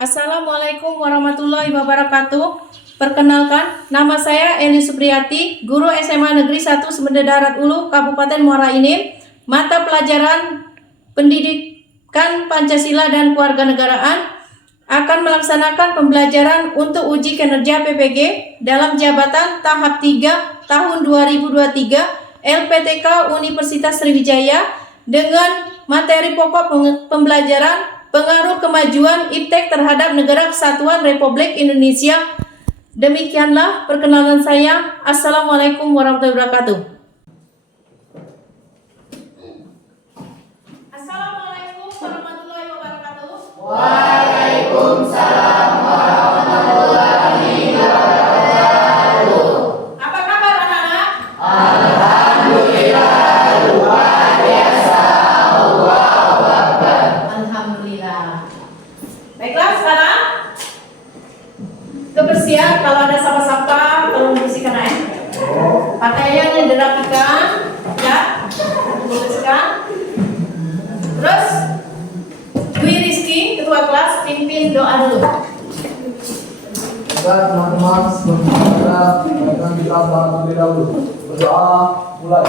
Assalamualaikum warahmatullahi wabarakatuh. Perkenalkan, nama saya Eni Supriyati, guru SMA Negeri 1 Sumber Darat Ulu, Kabupaten Muara Enim. Mata pelajaran Pendidikan Pancasila dan Kewarganegaraan akan melaksanakan pembelajaran untuk uji kinerja PPG dalam jabatan tahap 3 tahun 2023 LPTK Universitas Sriwijaya dengan materi pokok pembelajaran pengaruh kemajuan iptek terhadap Negara Kesatuan Republik Indonesia. Demikianlah perkenalan saya. Assalamualaikum warahmatullahi wabarakatuh. Assalamualaikum warahmatullahi wabarakatuh. Waalaikumsalam warahmatullahi wabarakatuh. Apa kabar anak-anak? Alhamdulillah, luar biasa. Allahu Akbar. Alhamdulillah. Baiklah, sekarang kebersihan. Kalau ada sampah-sampah tolong bersihkan ya. Pakaian yang dirapikan ya, bersihkan. Terus Dwi Rizky, ketua kelas, pimpin doa dulu. Baik teman-teman, sebelum akan kita bahas terlebih dahulu. Berdoa, mulai.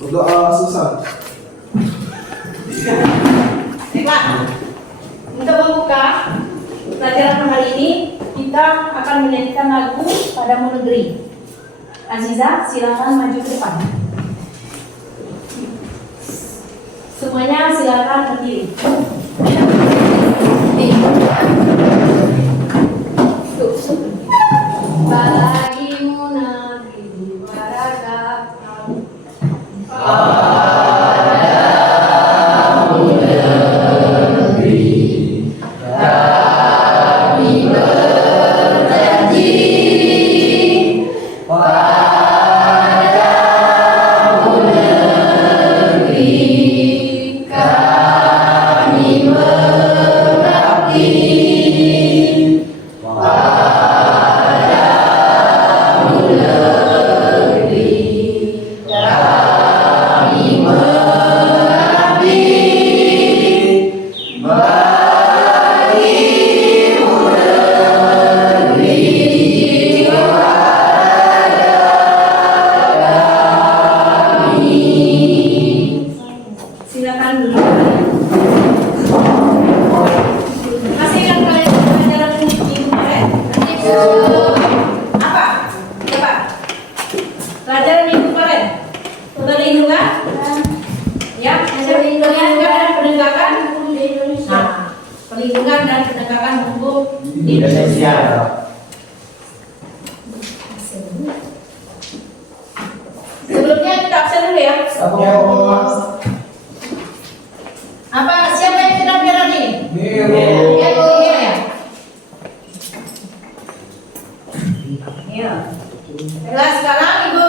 Berdoa susah. Baiklah, untuk membuka pelajaran hari ini kita akan menyanyikan lagu Padamu Negeri. Aziza, silakan maju ke depan. Semuanya silakan berdiri. Bagimu negeri warga. Perlindungan dan penegakan hukum di Indonesia. Sebelumnya kita absen dulu ya. Apa siapa yang tidak merah ini? Ya, ya. Iya. Baiklah, sekarang Ibu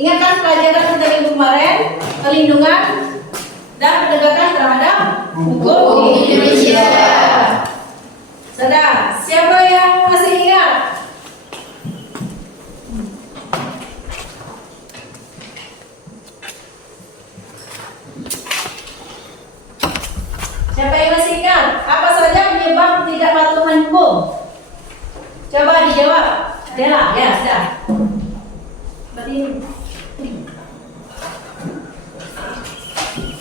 ingatkan pelajaran kita minggu kemarin, perlindungan dan penegakan terhadap hukum di Indonesia. Sudah, siapa yang masih ingat? Siapa yang masih ingat? Apa saja penyebab tidak patuhan hukum? Coba dijawab. Dela, ya sudah. Berdiri.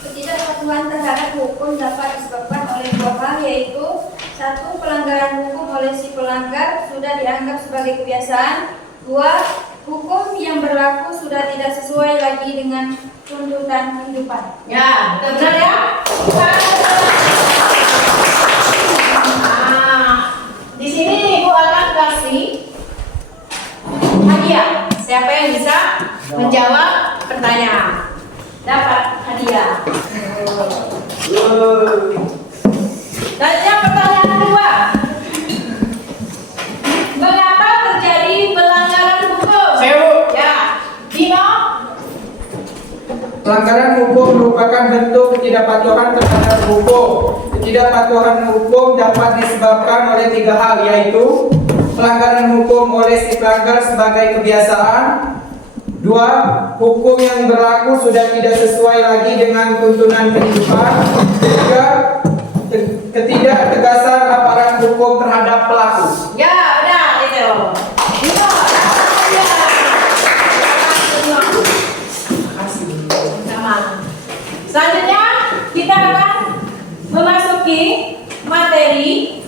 Ketidakpatuhan terhadap hukum dapat disebabkan oleh dua hal, yaitu satu, pelanggaran hukum oleh si pelanggar sudah dianggap sebagai kebiasaan. Dua, hukum yang berlaku sudah tidak sesuai lagi dengan tuntutan kehidupan. Ya, benar ya? Nah, di sini Ibu akan kasih hadiah. Siapa yang bisa menjawab pertanyaan? dapat hadiah. Dan pertanyaan kedua, mengapa terjadi pelanggaran hukum? Ya, Dino. Pelanggaran hukum merupakan bentuk ketidakpatuhan terhadap hukum. Ketidakpatuhan hukum dapat disebabkan oleh 3 hal, yaitu pelanggaran hukum oleh si pelanggar sebagai kebiasaan. 2. Hukum yang berlaku sudah tidak sesuai lagi dengan tuntunan kehidupan. 3. Ketidaktegasan aparat hukum terhadap pelaku. Ya, udah itu. Dino, dapat hadiah. Sama. Selanjutnya kita akan memasuki materi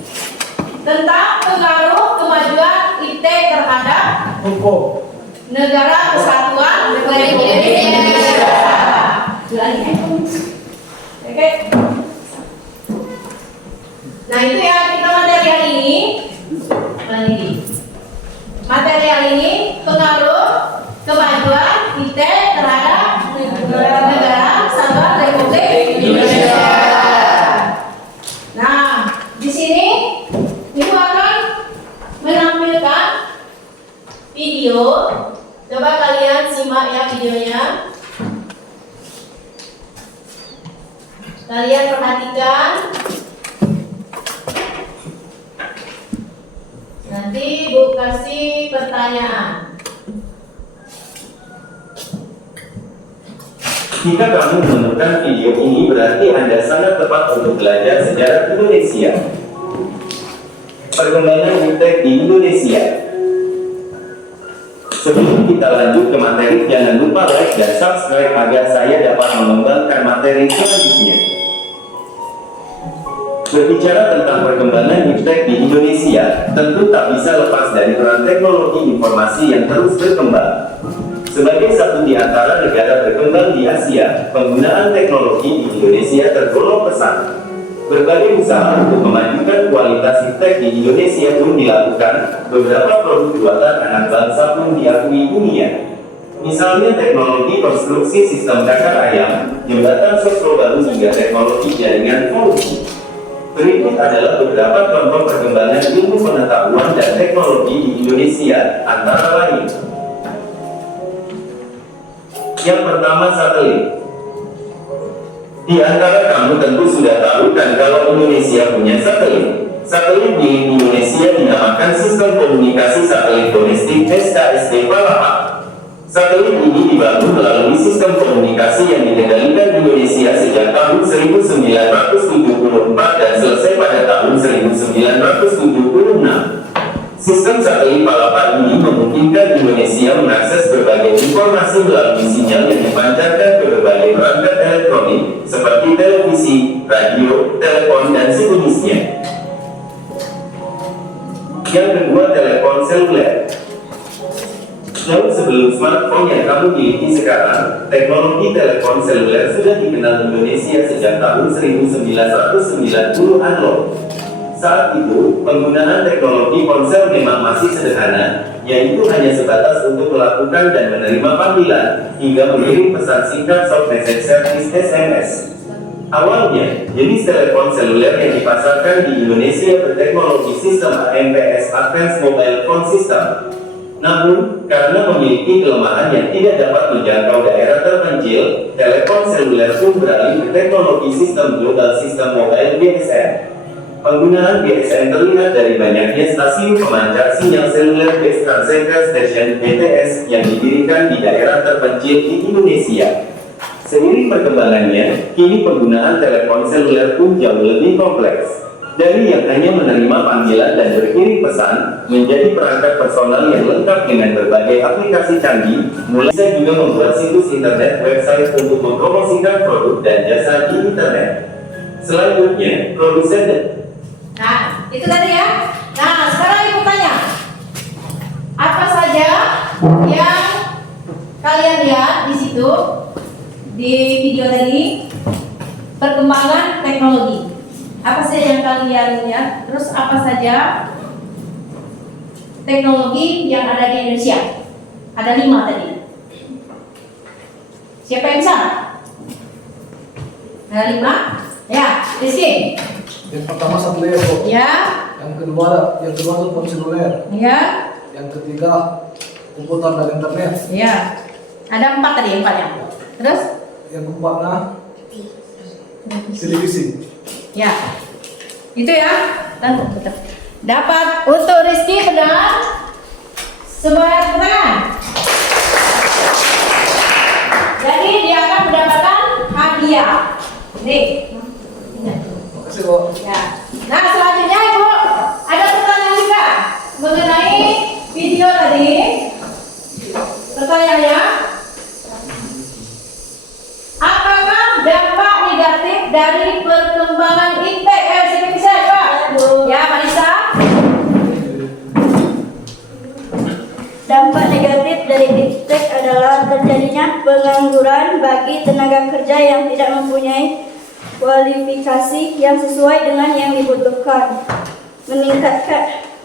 tentang pengaruh kemajuan IT terhadap Hukum. Negara Kesatuan Republik Indonesia. Oke. Nah itu ya kita materi hari ini. Materi hari ini pengaruh kemajuan IT terhadap Negara Kesatuan Republik Indonesia. Nah di sini ibu akan menampilkan video. Coba kalian simak ya videonya. Kalian perhatikan. Nanti Ibu kasih pertanyaan. Jika kamu menemukan video ini berarti Anda sangat tepat untuk belajar sejarah Indonesia. Perkembangan iptek di Indonesia. Sebelum kita lanjut ke materi, jangan lupa like dan subscribe agar saya dapat mengembangkan materi selanjutnya. Berbicara tentang perkembangan iptek di Indonesia, tentu tak bisa lepas dari peran teknologi informasi yang terus berkembang. Sebagai satu di antara negara berkembang di Asia, penggunaan teknologi di Indonesia tergolong pesat. Berbagai usaha untuk memajukan kualitas iptek di Indonesia pun dilakukan. Beberapa produk buatan anak bangsa pun diakui dunia. Misalnya teknologi konstruksi sistem kakak ayam, jembatan sosro baru hingga teknologi jaringan 4G. Berikut adalah beberapa contoh perkembangan ilmu pengetahuan dan teknologi di Indonesia, antara lain. Yang pertama, satelit. Di antara kamu tentu sudah tahu kan kalau Indonesia punya satelit. Satelit milik Indonesia dinamakan Sistem Komunikasi Satelit Domestik SKSD Palapan. Satelit ini dibangun melalui sistem komunikasi yang dikendalikan Indonesia sejak tahun 1974 dan selesai pada tahun 1976. Sistem satelit Palapan ini memungkinkan Indonesia mengakses berbagai informasi melalui sinyal yang dipancarkan ke berbagai perangkat elektronik seperti televisi, radio, telepon, dan sejenisnya. Yang kedua, telepon seluler. Jauh sebelum smartphone yang kamu miliki sekarang, teknologi telepon seluler sudah dikenal Indonesia sejak tahun 1990-an loh. Saat itu, penggunaan teknologi ponsel memang masih sederhana, yaitu hanya sebatas untuk melakukan dan menerima panggilan, hingga mengirim pesan singkat short message service SMS. Awalnya, jenis telepon seluler yang dipasarkan di Indonesia berteknologi sistem AMPS Advanced Mobile Phone System. Namun, karena memiliki kelemahan yang tidak dapat menjangkau daerah terpencil, telepon seluler pun beralih ke teknologi sistem Global System Mobile GSM. Penggunaan GSM terlihat dari banyaknya stasiun pemancar sinyal seluler Base Transceiver Station (BTS) yang didirikan di daerah terpencil di Indonesia. Seiring perkembangannya, kini penggunaan telepon seluler pun jauh lebih kompleks. Dari yang hanya menerima panggilan dan berkirim pesan, menjadi perangkat personal yang lengkap dengan berbagai aplikasi canggih, mulai bisa juga membuat situs internet website untuk mempromosikan produk dan jasa di internet. Selanjutnya, produsen. Nah, itu tadi ya. Nah, sekarang ibu tanya, apa saja yang kalian lihat di situ di video tadi perkembangan teknologi? Apa saja yang kalian lihat? Terus apa saja teknologi yang ada di Indonesia? Ada 5 tadi. Siapa yang bisa? Ada 5. Ya, Rizky. Yang pertama 1 layer, Bu. Ya, Yang kedua telepon seluler. ya, Yang ketiga komputer dan internet. ya. Ada 4 tadi, 4 ya. Terus? Yang keempatnya televisi. Ya. Itu ya. Dan dapat untuk Rizky benar. Semangat tangan. Jadi dia akan mendapatkan hadiah. Nih. Makasih, Bu. Ya. Nah, selanjutnya Ibu ada pertanyaan juga mengenai video tadi. Pertanyaannya, apakah dampak negatif dari perkembangan iptek? Siapa bisa, Pak? Ya, Marisa. Dampak negatif dari iptek adalah terjadinya pengangguran bagi tenaga kerja yang tidak mempunyai kualifikasi yang sesuai dengan yang dibutuhkan.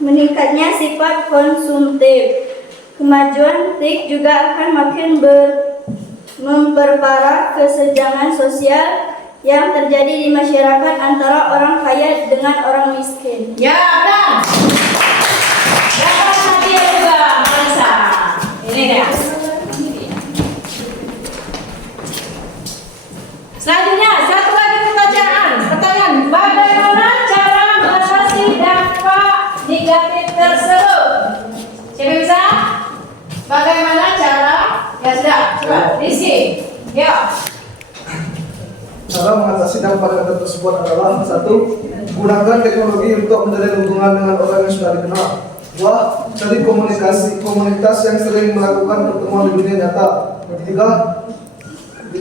Meningkatnya sifat konsumtif. Kemajuan TIK juga akan makin memperparah kesenjangan sosial yang terjadi di masyarakat antara orang kaya dengan orang miskin. Ya, dan dapat hadiah juga, Marisa. Ini dia. Selanjutnya, satu lagi pertanyaan. Bagaimana cara mengatasi dampak negatif tersebut? Siapa bisa? Bagaimana cara? Ya sudah, coba. Rizky. Ya. Cara mengatasi dampak tersebut adalah 1. Gunakan teknologi untuk menjalin hubungan dengan orang yang sudah dikenal. 2. Cari komunitas yang sering melakukan pertemuan di dunia nyata. 3.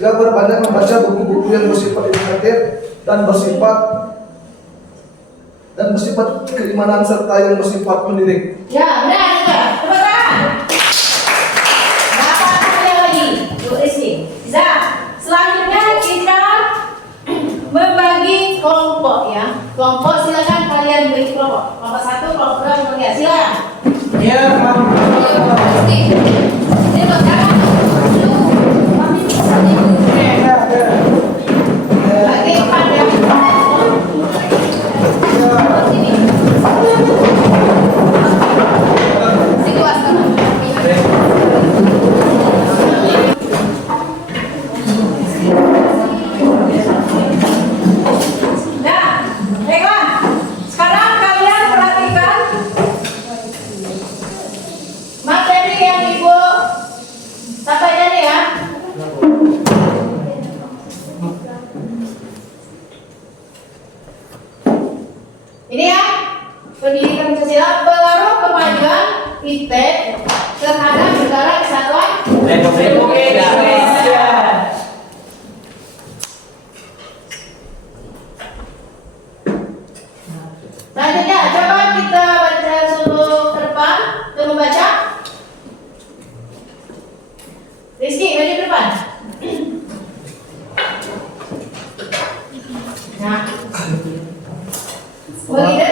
Berbanyak membaca buku-buku yang bersifat edukatif dan bersifat keimanan serta yang bersifat mendidik. Ya, benar juga. Tepuk tangan. Dapat hadiah lagi untuk Rizky. Bisa. Selanjutnya kita membagi kelompok ya. Kelompok silakan kalian bagi kelompok. Kelompok 1, kelompok 2, kelompok 3. Silakan. Ya, maaf. Rizky. Ini buat kakak. Lu. Mami bisa nih. Bagi 4 ya. Sini. Sini was kamu. Nah, baiklah. Sekarang kalian perhatikan materi yang Ibu sampaikan ya. Ini ya, pendidikan Pancasila pengaruh kemajuan iptek terhadap negara kesatuan Republik Indonesia. Selanjutnya, coba kita baca suruh ke depan untuk membaca. Rizky, maju ke depan. Nah, begitu.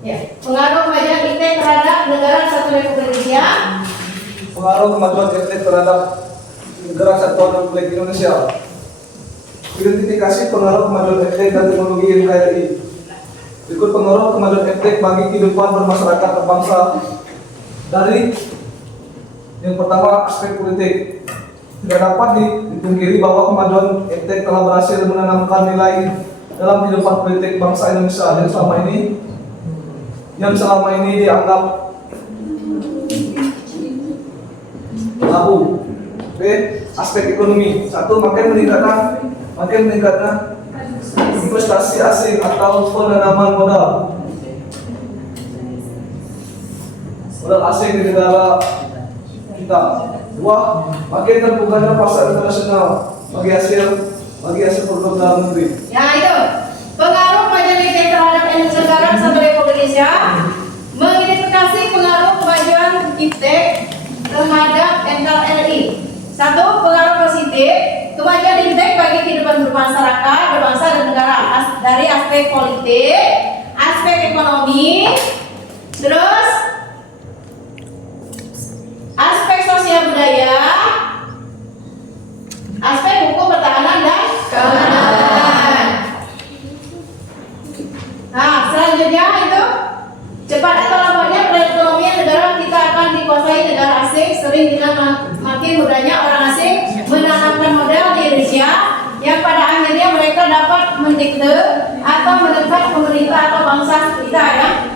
Ya, pengaruh kemajuan iptek terhadap negara kesatuan Republik Indonesia. Pengaruh kemajuan iptek terhadap negara kesatuan Republik Indonesia. Identifikasi pengaruh kemajuan iptek dan teknologi NKRI. Berikut pengaruh kemajuan iptek bagi kehidupan bermasyarakat berbangsa. Dari yang pertama, aspek politik. Tidak dapat dipungkiri bahwa kemajuan iptek telah berhasil menanamkan nilai dalam kehidupan politik bangsa Indonesia yang selama ini dianggap tabu. B. Aspek ekonomi. 1. Makin meningkatnya investasi asing atau penanaman modal asing di negara kita. 2. Makin terbukanya pasar internasional bagi hasil produk dalam negeri. Ya itu pengaruh kemajuan iptek terhadap negara kesatuan Republik Indonesia. Mengidentifikasi pengaruh kemajuan iptek terhadap NKRI. 1. Pengaruh positif kemajuan iptek bagi kehidupan bermasyarakat, berbangsa dan negara dari aspek politik, aspek ekonomi, terus aspek sosial budaya, aspek hukum pertahanan dan keamanan. kita atau menekan pemerintah atau bangsa kita ya.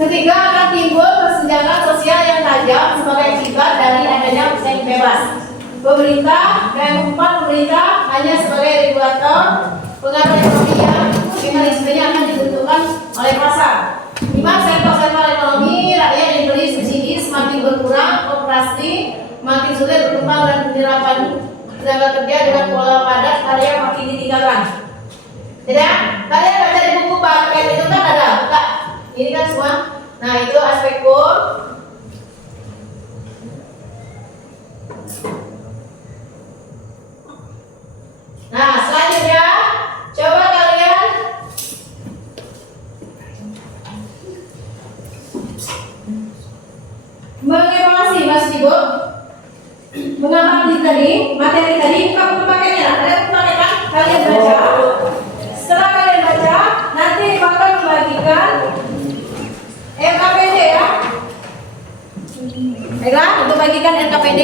Ketiga, akan timbul kesenjangan sosial yang tajam sebagai akibat dari adanya seks bebas. Pemerintah dan keempat, pemerintah hanya sebagai regulator, pengatur ekonominya, mekanismenya akan ditentukan oleh pasar. 5. Sektor ekonomi rakyat yang diberi subsidi semakin berkurang, operasi makin sulit berkembang dan penyerapan tenaga kerja dengan pola padat karya makin ditinggalkan. Tidak? Kalian baca di buku paket itu kan ada, enggak? Ini kan semua. Nah, itu aspek core. Nah, selanjutnya coba kalian mengevaluasi Mas Ibu. Mengamati tadi, materi tadi, buka buku paketnya. Kalian buku paket kan? Kalian baca. Setelah kalian baca, nanti bakal membagikan NKPD ya. Baiklah, untuk bagikan NKPD.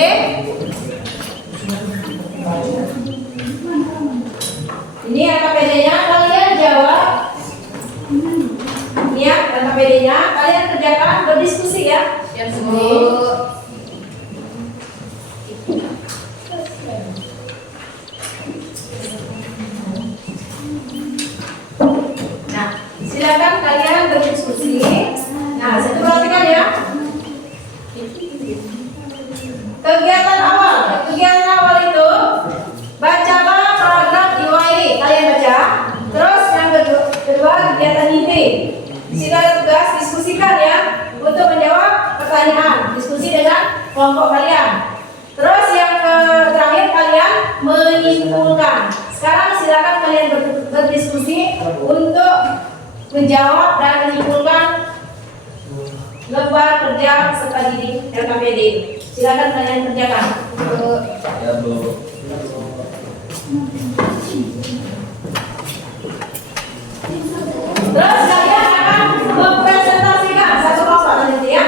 Ini NKPD-nya, kalian jawab. Ini ya, NKPD-nya, kalian kerjakan, berdiskusi ya. Yang semua. Nah, silakan kalian berdiskusi. Nah, satu perhatikan ya. Kegiatan awal itu bacalah paragraf DIY. Kalian baca. Terus yang kedua kegiatan inti. Di sini ada tugas diskusikan ya untuk menjawab pertanyaan. Diskusi dengan kelompok kalian. Terus yang terakhir kalian menyimpulkan. Sekarang silakan kalian berdiskusi untuk menjawab dan menyimpulkan lembar kerja peserta didik LKPD. Silakan kalian kerjakan. Terus kalian akan mempresentasikan satu kelompok nanti ya.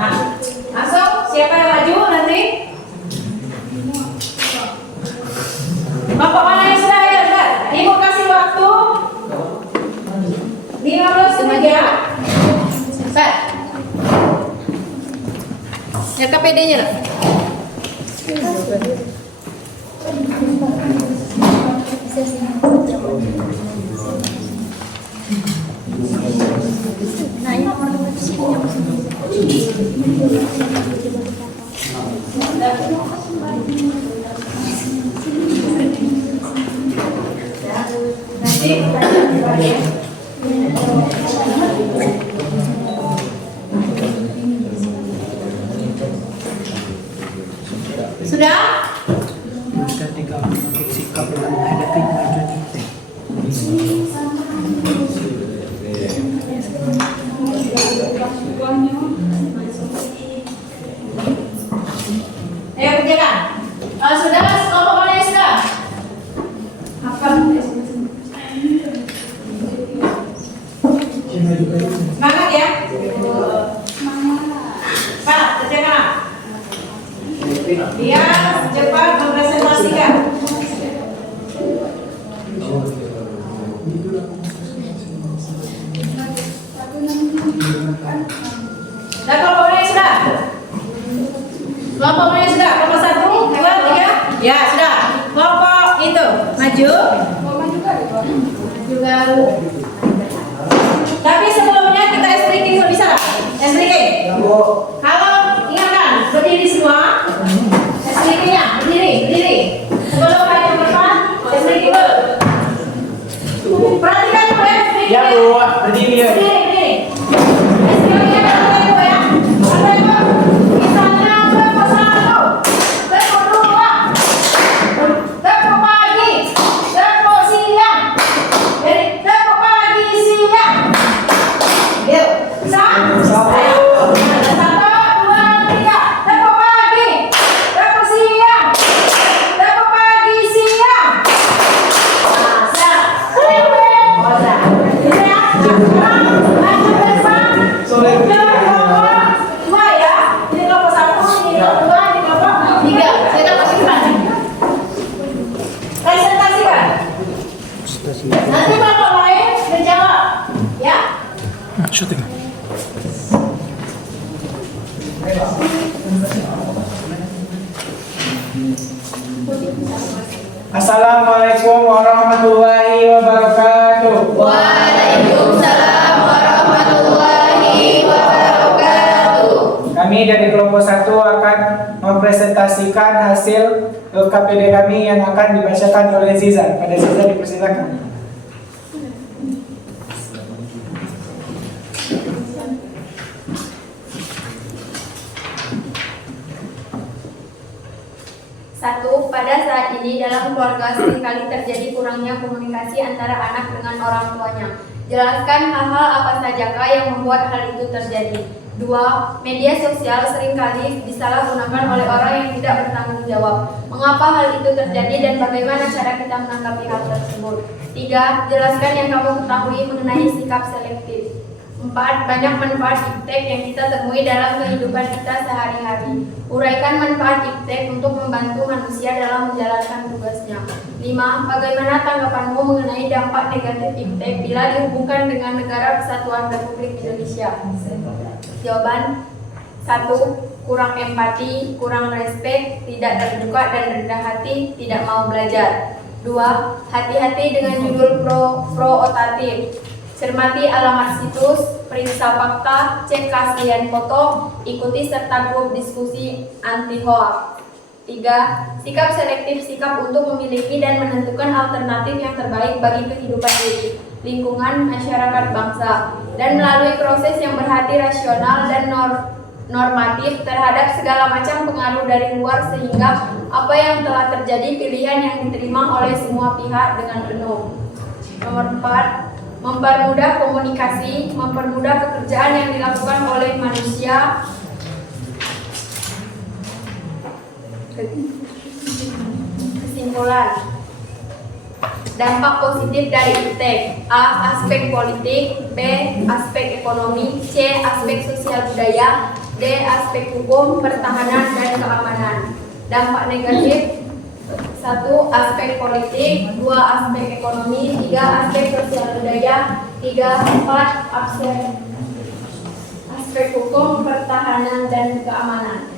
Nah, langsung siapa yang maju nanti? Kelompok mana yang sudah ya? Ibu kasih waktu 15 menit ya. Set. LKPD-nya lah. Sudah? Ketika sikap dalam menghadapi kemajuan itu. Ayo kerjakan. Sudah, kelompok mana yang sudah? Apa? Semangat ya. Pak, kerjakan. Dia cepat mempresentasikan. Dan kelompok mana yang sudah? Kelompok mana yang sudah? Kelompok 1, 2, 3? Ya, sudah. Kelompok itu, maju. Juga. Tapi sebelumnya kita S-breaking dulu, bisa? S-breaking. Kalau ingatkan, berdiri semua. S-breakingnya, berdiri. Sebelum kalian berdepan, S-breaking dulu. Perhatikan dulu ya, S-breaking. Ya, Bu, berdiri ya. Berdiri. S-breakingnya perhatikan dulu ya. Apa itu? Misalnya kelompok 1, kelompok 2, kelompok pagi, kelompok siang. Jadi kelompok pagi, siang. Yuk, bisa? Ayo. 1, 2, 3. Kelompok pagi, kelompok siang. Shooting. Assalamualaikum warahmatullahi wabarakatuh. Waalaikumsalam warahmatullahi wabarakatuh. Kami dari kelompok 1 akan mempresentasikan hasil KPD kami yang akan dibacakan oleh Zizan. Pada Zizan dipersilakan. Satu, pada saat ini dalam keluarga seringkali terjadi kurangnya komunikasi antara anak dengan orang tuanya. Jelaskan hal-hal apa sajakah yang membuat hal itu terjadi. Dua, media sosial seringkali disalahgunakan oleh orang yang tidak bertanggung jawab. Mengapa hal itu terjadi dan bagaimana cara kita menanggapi hal tersebut. Tiga, jelaskan yang kamu ketahui mengenai sikap selektif. 4. Banyak manfaat iptek yang kita temui dalam kehidupan kita sehari-hari. Uraikan manfaat iptek untuk membantu manusia dalam menjalankan tugasnya. 5. Bagaimana tanggapanmu mengenai dampak negatif iptek bila dihubungkan dengan Negara Kesatuan Republik Indonesia? Jawaban 1. Kurang empati, kurang respek, tidak terbuka dan rendah hati, tidak mau belajar. 2. Hati-hati dengan judul pro-otatif. Cermati alamat situs, periksa fakta, cek keaslian foto, ikuti serta grup diskusi anti hoax. 3. Sikap selektif, sikap untuk memiliki dan menentukan alternatif yang terbaik bagi kehidupan diri, lingkungan, masyarakat bangsa, dan melalui proses yang berhati rasional dan normatif terhadap segala macam pengaruh dari luar sehingga apa yang telah terjadi pilihan yang diterima oleh semua pihak dengan penuh. Nomor 4. Mempermudah komunikasi, mempermudah pekerjaan yang dilakukan oleh manusia. Kesimpulan. Dampak positif dari iptek. A. Aspek politik. B. Aspek ekonomi. C. Aspek sosial budaya. D. Aspek hukum, pertahanan, dan keamanan. Dampak negatif. 1. Aspek politik. 2. Aspek ekonomi. 3. Aspek sosial budaya. 3. 4. Aspek hukum, pertahanan, dan keamanan.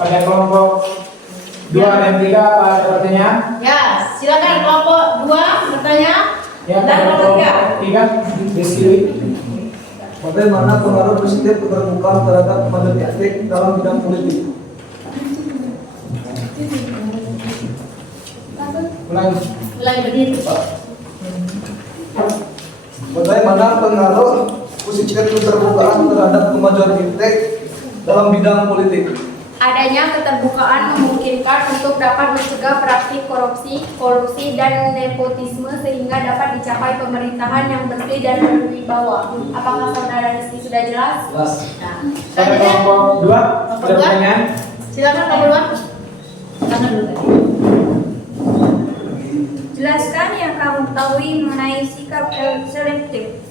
Pada kelompok 2 dan 3 apa ada pertanyaan? Ya, silakan kelompok 2 bertanya. Ya, Dan pada kelompok 3. kelompok 3 Rizky. Bagaimana pengaruh presiden keterbukaan terhadap kemajuan iptek dalam bidang politik? Mulai berdiri. Bagaimana pengaruh presiden keterbukaan terhadap kemajuan iptek dalam bidang politik? Adanya keterbukaan memungkinkan untuk dapat mencegah praktik korupsi, kolusi, dan nepotisme sehingga dapat dicapai pemerintahan yang bersih dan berwibawa. Apakah saudara Rizky sudah jelas? Jelas. Nah, Pada selanjutnya kelompok 2 ada pertanyaan? silakan kelompok 2. Silakan dulu. Jelaskan yang kamu ketahui mengenai sikap selektif.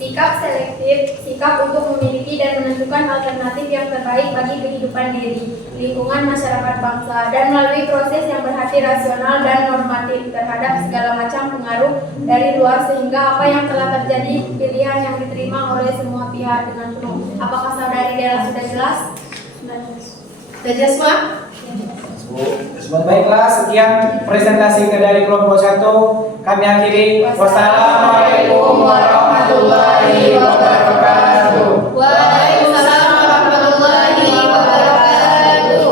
Sikap selektif, sikap untuk memiliki dan menentukan alternatif yang terbaik bagi kehidupan diri, lingkungan, masyarakat bangsa, dan melalui proses yang berhati rasional dan normatif terhadap segala macam pengaruh dari luar sehingga apa yang telah terjadi pilihan yang diterima oleh semua pihak dengan penuh. Apakah saudari Della sudah jelas? Sudah jelas semua? Baiklah, sekian presentasi dari kelompok 1. Kami akhiri. Wassalamualaikum warahmatullahi wabarakatuh. Waalaikumsalam warahmatullahi wabarakatuh.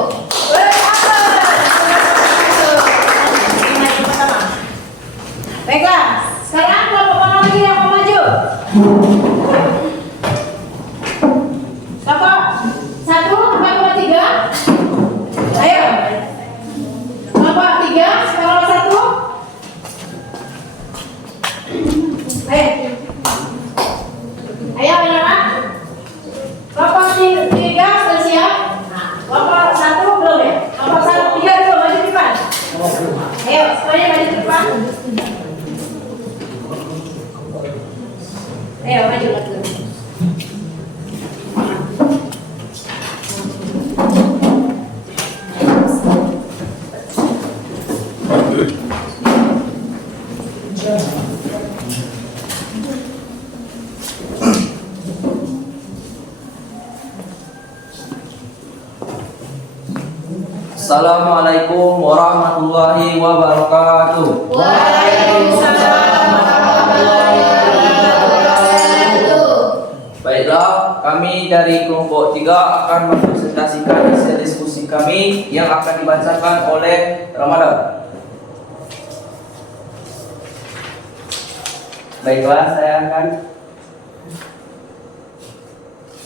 Baiklah, sekarang kelompok mana lagi yang mau maju? Kelompok 1 sampai kelompok 3. Ayo. Kelompok 3, kelompok 1. Ayo. Assalamualaikum warahmatullahi wabarakatuh. Waalaikumsalam warahmatullahi wabarakatuh. Baiklah, kami dari kelompok 3 akan mempresentasikan hasil diskusi kami yang akan dibacakan oleh Ramadan. Baiklah, saya akan.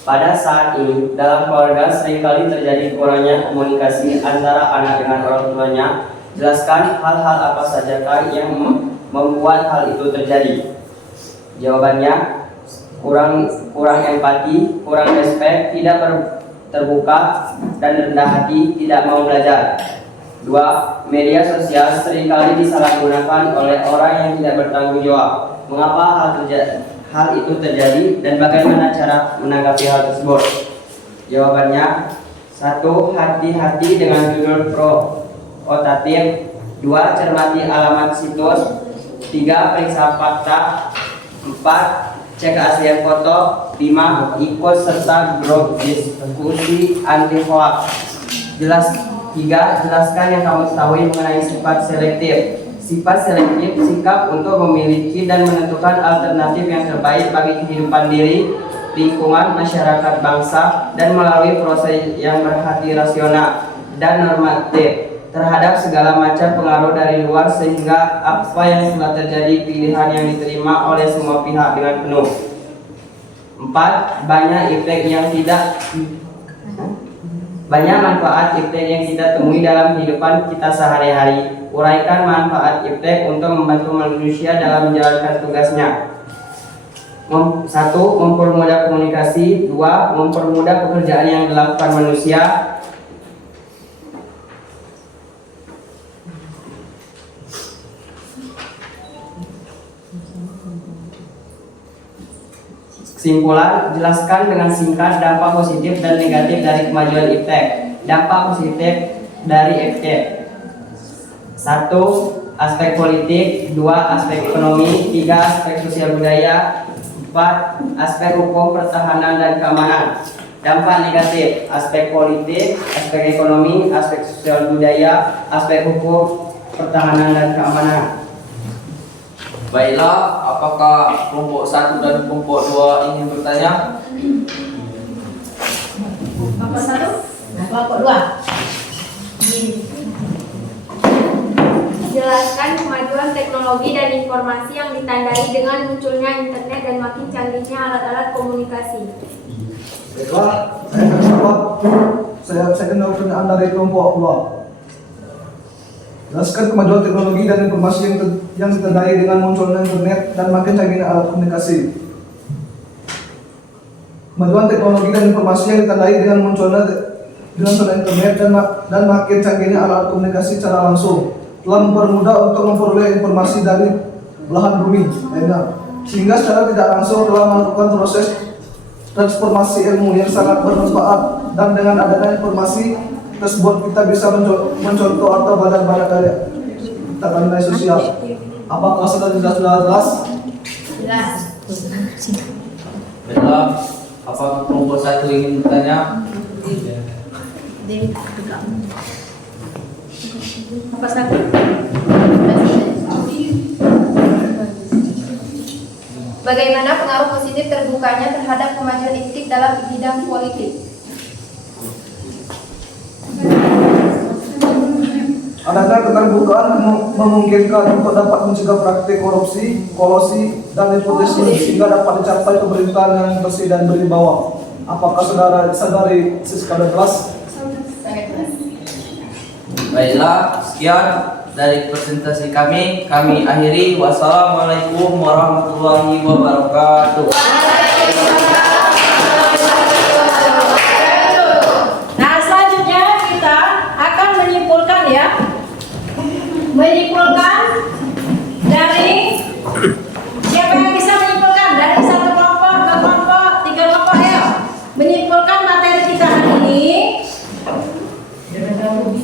Pada saat ini, dalam keluarga seringkali terjadi kurangnya komunikasi antara anak dengan orang tuanya. Jelaskan hal-hal apa sajakah yang membuat hal itu terjadi? Jawabannya, kurang empati, kurang respek, tidak terbuka, dan rendah hati, tidak mau belajar. 2. Media sosial seringkali disalahgunakan oleh orang yang tidak bertanggung jawab. Mengapa hal itu terjadi dan bagaimana cara menanggapi hal tersebut? Jawabannya, 1. Hati-hati dengan judul provokatif. 2. Cermati alamat situs. 3. Periksa fakta. 4. Cek keaslian foto. 5. Ikut serta grup diskusi anti hoax. 3. Jelaskan yang kamu ketahui mengenai sifat selektif. Sifat selektif, sikap untuk memiliki dan menentukan alternatif yang terbaik bagi kehidupan diri, lingkungan, masyarakat, bangsa, dan melalui proses yang berhati rasional dan normatif terhadap segala macam pengaruh dari luar, sehingga apa yang telah terjadi pilihan yang diterima oleh semua pihak dengan penuh. 4. Banyak manfaat iptek yang kita temui dalam kehidupan kita sehari-hari. Uraikan manfaat iptek untuk membantu manusia dalam menjalankan tugasnya. 1. Mempermudah komunikasi. 2. Mempermudah pekerjaan yang dilakukan manusia. Kesimpulan, jelaskan dengan singkat dampak positif dan negatif dari kemajuan iptek. Dampak positif dari iptek: 1. Aspek politik. 2. Aspek ekonomi. 3. Aspek sosial budaya. 4. Aspek hukum, pertahanan, dan keamanan. Dampak negatif: aspek politik, aspek ekonomi, aspek sosial budaya, aspek hukum, pertahanan, dan keamanan. Baiklah, apakah kelompok 1 dan kelompok 2 ingin bertanya? Kelompok 1, kelompok 2. Jelaskan kemajuan teknologi dan informasi yang ditandai dengan munculnya internet dan makin canggihnya alat-alat komunikasi. Baiklah, saya akan jawab. Saya kenal pertanyaan dari kelompok 2. Jelaskan kemajuan teknologi dan informasi yang ditandai dengan munculnya internet dan makin canggihnya alat komunikasi. Kemajuan teknologi dan informasi yang ditandai dengan munculnya internet dan makin canggihnya alat komunikasi secara langsung telah mempermudah untuk memperoleh informasi dari belahan bumi lainnya, sehingga secara tidak langsung telah melakukan proses transformasi ilmu yang sangat bermanfaat. Dan dengan adanya informasi tersebut kita bisa mencontoh atau badan-badan karya nilai sosial. Apakah sudah jelas? Jelas. Baiklah, apakah kelompok 1 ingin bertanya? Apa satu? Bagaimana pengaruh positif terbukanya terhadap kemajuan iptek dalam bidang politik? Adanya keterbukaan memungkinkan untuk dapat mencegah praktik korupsi, kolusi, dan nepotisme sehingga dapat dicapai pemerintahan yang bersih dan berwibawa. Apakah saudara sadari Siska kelas? Baiklah, sekian dari presentasi kami akhiri. Wassalamualaikum warahmatullahi wabarakatuh. Nah, selanjutnya kita akan menyimpulkan dari siapa yang bisa menyimpulkan dari satu kelompok ke kelompok 3 kelompok menyimpulkan materi kita hari ini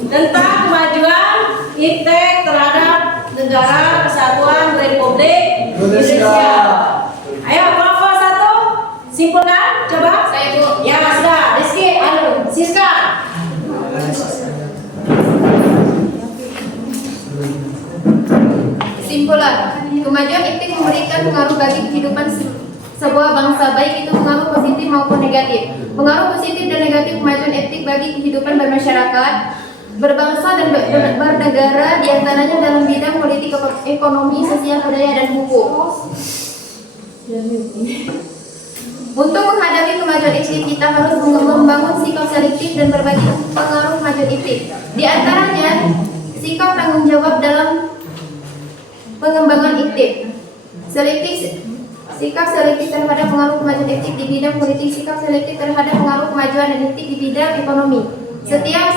tentang kemajuan iptek terhadap negara kesatuan Republik Indonesia. Ayo kelompok 1 simpulkan, coba. Saya Bu. Ya sudah, Rizky, Siska. Kemajuan iptik memberikan pengaruh bagi kehidupan sebuah bangsa, baik itu pengaruh positif maupun negatif. Pengaruh positif dan negatif kemajuan iptik bagi kehidupan bermasyarakat, berbangsa dan bernegara, diantaranya dalam bidang politik, ekonomi, sosial, budaya, dan hukum. Untuk menghadapi kemajuan iptik, kita harus membangun sikap selektif dan berbagi pengaruh kemajuan iptik. Di antaranya, sikap tanggung jawab dalam pengembangan iptik. Sikap selektif terhadap pengaruh kemajuan iptik di bidang politik, sikap selektif terhadap pengaruh kemajuan dan iptik di bidang ekonomi. Setiap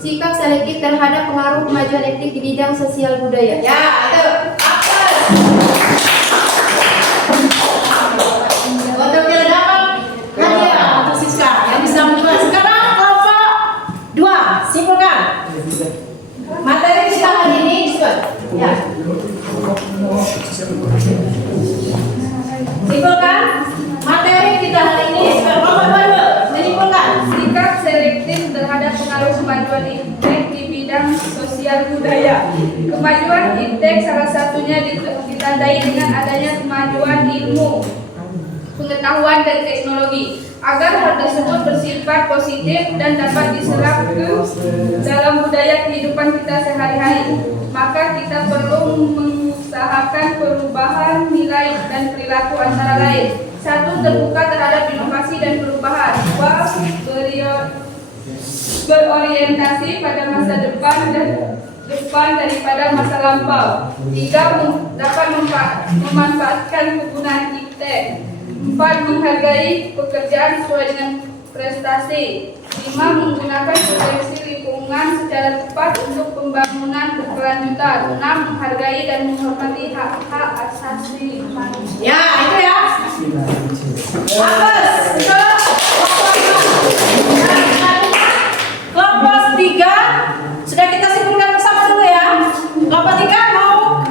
sikap selektif terhadap pengaruh kemajuan iptik di bidang sosial budaya. Ya, itu. Untuk yang dapat hadiah untuk Siska yang bisa menjual. Sekarang kelompok 2, simpulkan. Materi kita hari ini disebut. Ya. Simpulkan materi kita hari ini kelompok 2 menyimpulkan Sikap selektif terhadap pengaruh kemajuan iptek di bidang sosial budaya. Kemajuan iptek salah satunya ditandai dengan adanya kemajuan ilmu, pengetahuan dan teknologi. Agar hal tersebut bersifat positif dan dapat diserap ke dalam budaya kehidupan kita sehari-hari, maka kita perlu mengusahakan perubahan nilai dan perilaku antara lain. 1. Terbuka terhadap inovasi dan perubahan. 2. Berorientasi pada masa depan daripada masa lampau. 3. Dapat memanfaatkan kegunaan iptek. 4. Menghargai pekerjaan sesuai dengan prestasi. 5. Menggunakan potensi lingkungan secara tepat untuk pembangunan berkelanjutan. 6. Menghargai dan menghormati hak-hak asasi manusia. ya, itu ya. Apes ke kelompok 3 sudah kita simpulkan bersama dulu ya. Kelompok 3 mau.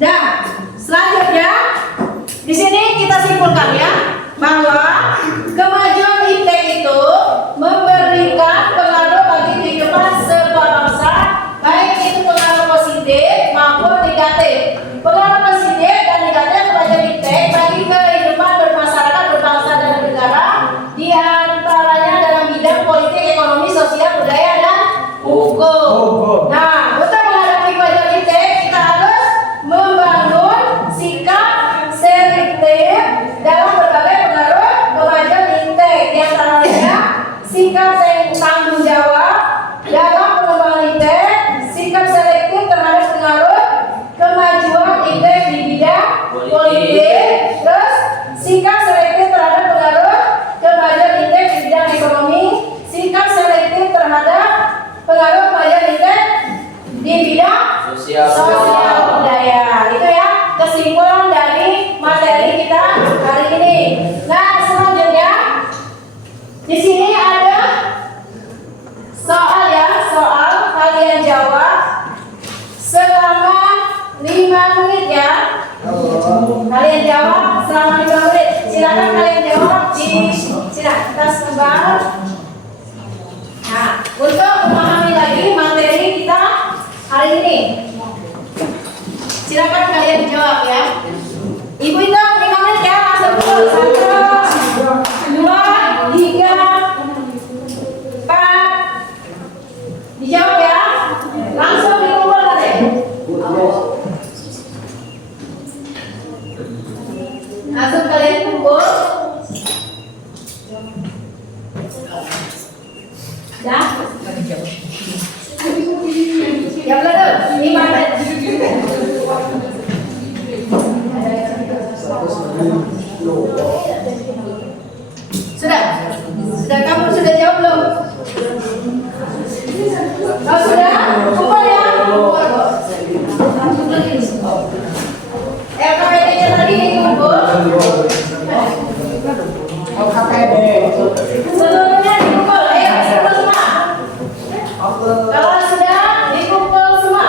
Nah, selanjutnya di sini kita simpulkan ya bahwa kemajuan iptek itu memberikan pengaruh bagi kehidupan sebuah bangsa, baik itu pengaruh positif maupun negatif. Pengaruh positif dan negatif kemajuan iptek bagi kehidupan bermasyarakat, berbangsa dan bernegara, di antaranya dalam bidang politik, ekonomi, sosial, budaya dan hukum. Nah, untuk menghadapi kemajuan iptek kita harus membangun sikap selektif dalam berbagai pengaruh kemajuan iptek, di antaranya sikap tanggung jawab dalam pengembangan iptek, sikap selektif terhadap pengaruh kemajuan iptek di bidang politik, terus sikap selektif terhadap pengaruh kemajuan iptek di bidang ekonomi, sikap selektif terhadap pengaruh kemajuan iptek di bidang Sosial budaya. Itu ya kesimpulan dari materi kita hari ini. Nah, selanjutnya di sini ada soal ya, soal kalian jawab selama 5 menit ya. Kalian jawab selama 5 menit. Silakan kalian jawab di sini atas gambar. Nah, untuk memahami lagi materi kita hari ini, silakan kalian jawab ya. Ibu hitung 5 menit ya, langsung dulu. 1, 2, 3, 4. Dijawab ya. Langsung dikumpul deh. Langsung kalian kumpul. Dah. Ya belum, 5 menit. Sudah? Sudah kamu sudah jawab belum? Oh sudah? Kumpul ya? LKPD-nya tadi dikumpul. Seluruhnya dikumpul. Ayo dikumpul semua. Kalau sudah dikumpul semua.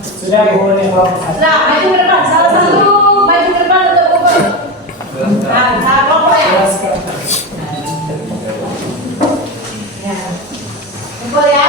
Sudah boleh. Nah, maju ke depan. Salah satu maju ke depan untuk kumpul. Nah, kelompok ya. Kumpul ya.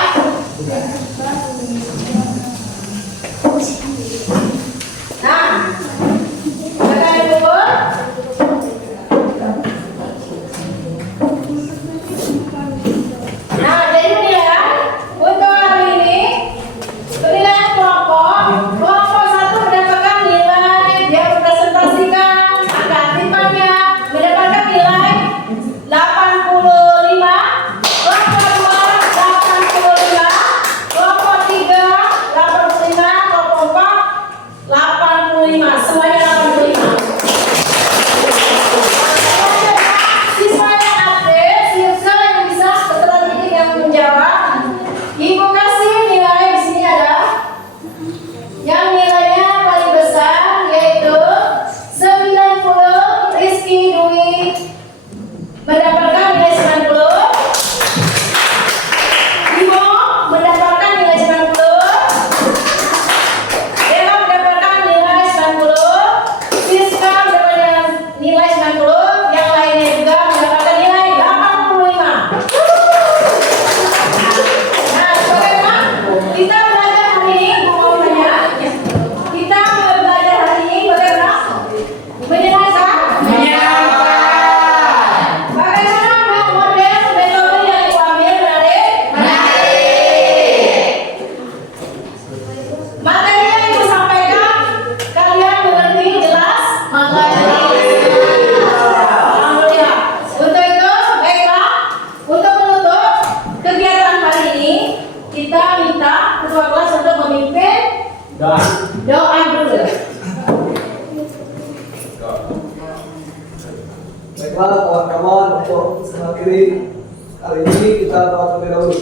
Baiklah kawan-kawan, untuk mengakhiri kali ini kita doa terlebih dahulu.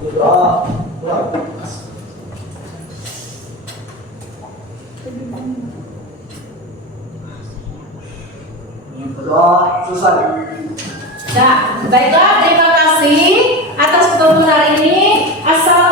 Berdoa. Berdoa selesai. Nah, baiklah, terima kasih atas pertemuan hari ini. Assalamualaikum.